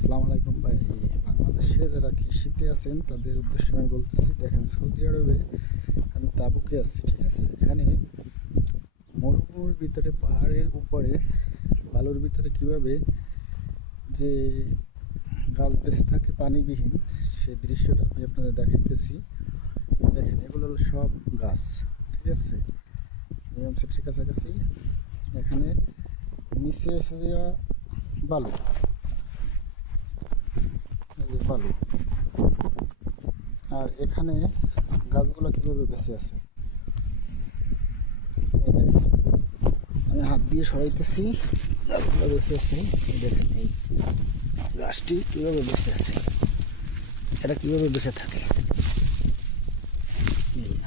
আসসালামু আলাইকুম ভাই। বাংলাদেশে যারা কৃষিতে আছেন, তাদের উদ্দেশ্যে আমি বলতেছি, দেখেন সৌদি আরবে আমি তাবুকে আসছি ঠিক আছে? এখানে মরুভূমির ভিতরে, পাহাড়ের উপরে, বালুর ভিতরে কীভাবে যে গাছ বেঁচে থাকে পানিবিহীন সেই দৃশ্যটা আমি আপনাদের দেখাইতেছি। দেখেন, এগুলো হলো সব গাছ, ঠিক আছে? নিয়ম সেটের কাছাকাছি। এখানে নিচে এসে দেওয়া বালু বালু আর এখানে গাছগুলো কীভাবে বেঁচে আছে? আমি হাত দিয়ে সরাইতেছি, গাছগুলো বেঁচে আছে। দেখেন এই গাছটি কীভাবে বেঁচে আছে? এটা কীভাবে বেঁচে থাকে?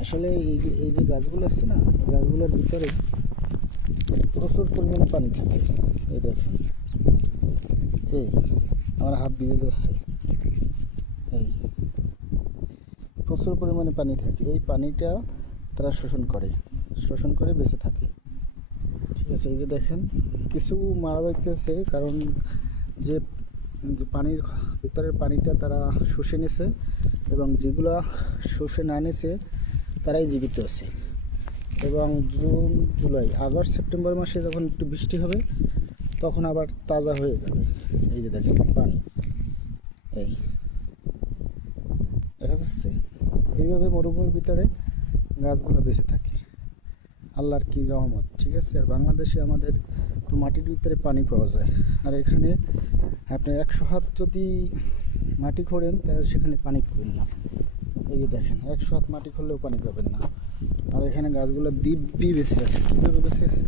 আসলে এই যে এই যে গাছগুলো আছে না, এই গাছগুলোর ভিতরে প্রচুর পরিমাণে পানি থাকে। এই দেখেন। এই আমার হাত ভিজে যাচ্ছে। এই প্রচুর পরিমাণে পানি থাকে। এই পানিটা তারা শোষণ করে। শোষণ করে বেঁচে থাকে। ঠিক আছে, এই যে দেখেন, কিছু মারা যাইতেছে কারণ যে যে পানির ভিতরের পানিটা তারা শুষে নিছে এবং যেগুলো শুষে না নিছে তারাই জীবিত আছে। এবং জুন, জুলাই, আগস্ট, সেপ্টেম্বর মাসে যখন একটু বৃষ্টি হবে, তখন আবার তাজা হয়ে যাবে। এই যে দেখেন পানি। এই দেখা যাচ্ছে এইভাবে মরুভূমির ভিতরে গাছগুলো বেঁচে থাকে। আল্লাহর কি রহমত, ঠিক আছে? আর বাংলাদেশে আমাদের তো মাটির ভিতরে পানি পাওয়া যায়। আর এখানে আপনি একশো হাত যদি মাটি খোঁড়েন, তাহলে সেখানে পানি পাবেন না। এই যে দেখেন, একশো হাত মাটি খুললেও পানি পাবেন না। আর এখানে গাছগুলো দিব্যি বেঁচে আছে। কীভাবে বেঁচে আছে?